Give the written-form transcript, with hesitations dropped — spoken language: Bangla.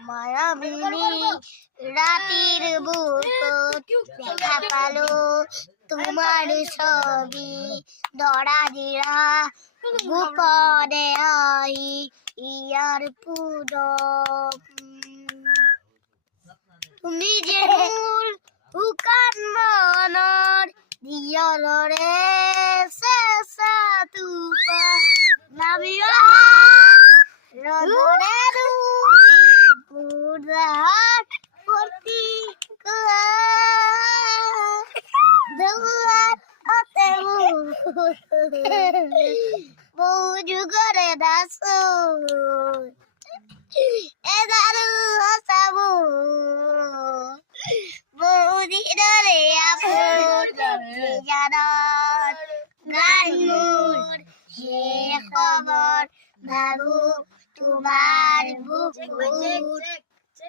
মায়াবিনী রাতের বুকুত দেখা পালো তোমার ছবি ধরা দিরা গোপনে আহি ইয়ার পুরব তুমি যে মূল উকান মনৰ দিয়লৰে চেঁচা তুপা নামিয়া ৰদৰে পুৰাত ফূৰ্তি কৰা দুৱাৰ অতে বহু যুগৰে দাসো এদাৰু সঁচাবো বহুদিনৰে আপোন জানত গান মোৰ শেষ খবৰ ভাবো তোমাৰ বুকুত